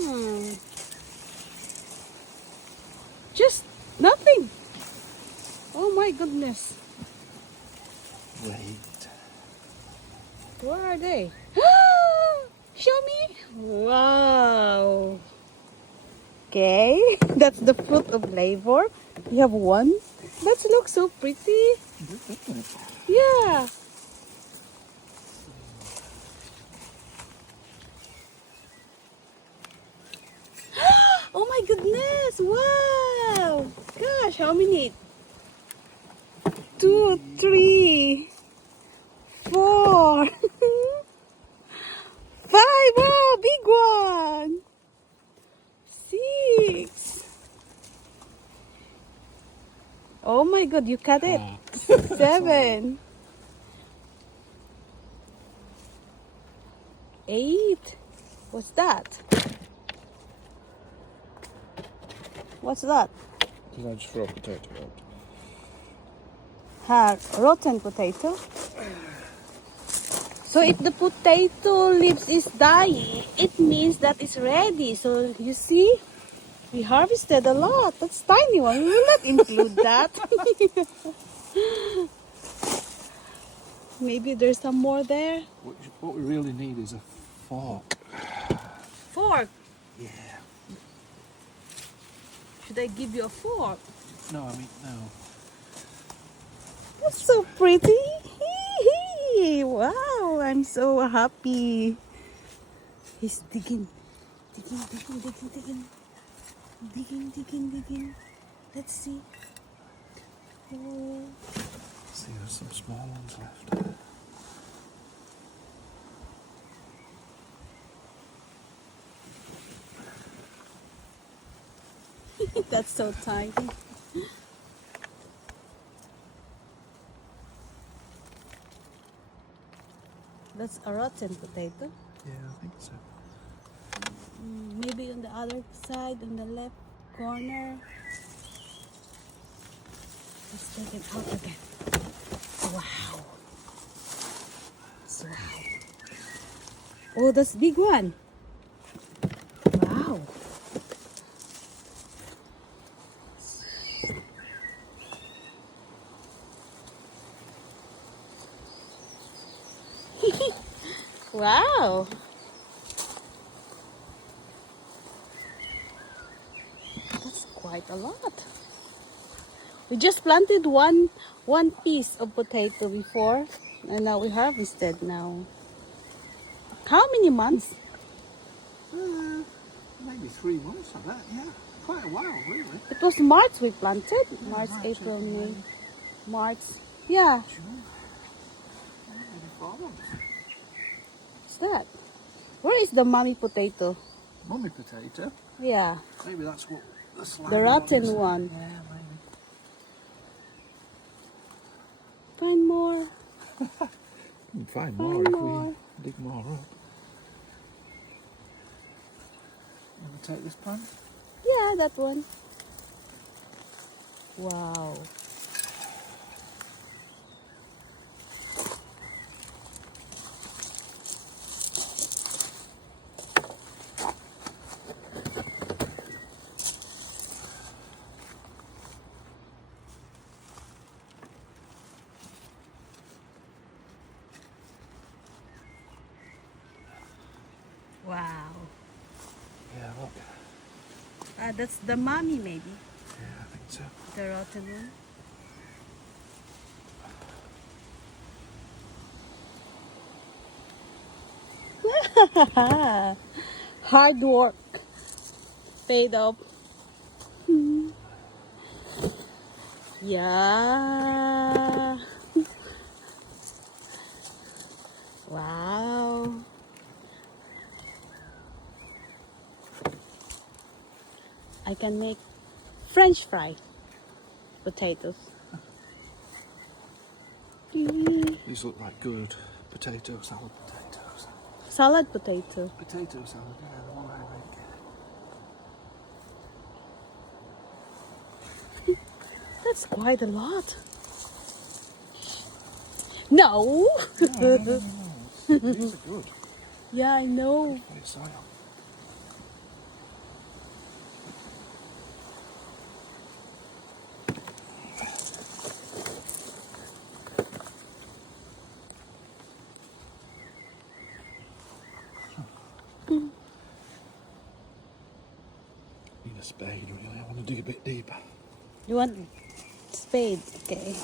Hmm. Just nothing. Oh my goodness. Wait. Where are they? Show me. Wow. Okay, that's the fruit of labor. You have one. That looks so pretty. Yeah. Oh my goodness. Wow. Gosh, how many? 2, 3, 4, 5. Oh, big one. 6. Oh my god, you cut it. 7, 8. What's that? What's that? Did I just throw a potato out? Rotten potato. So if the potato leaves is dying, it means that it's ready. So you see, we harvested a lot. That's tiny one. We will not include that. Maybe there's some more there. What we really need is a fork. Fork. Yeah. Should I give you a fork? No, I mean, no. That's so pretty. Wow, I'm so happy. He's digging. Digging. Let's see. Oh. See, there's some small ones left. That's so tiny. That's a rotten potato. Yeah, I think so. Maybe on the other side, on the left corner. Let's take it out again. Wow. Wow. Oh, that's big one. Wow. Wow. That's quite a lot. We just planted one piece of potato before, and now we harvested now. How many months? Maybe 3 months of that, yeah. Quite a while, really. It was March we planted. March, March, April, April, May. May. March. Yeah. June. Maybe 4 months. What's that? Where is the mommy potato? Mummy potato. Yeah. Maybe that's what the slimy The rotten is. one. Yeah, maybe. Find more. We can find more Find if more. we dig more up. Want to take this plant? Yeah, that one. Wow. Wow. Yeah, look. That's the mommy maybe. Yeah, I think so. The rotten one. Hard work paid off. Yeah. Wow. I can make French fry potatoes. These look like good potato salad potatoes. Salad potato. Potato salad, yeah, the one I make. That's quite a lot. No. No. These are good. Yeah, I know. For your soil. Need a spade, really. I want to dig a bit deeper. You want spade? Okay.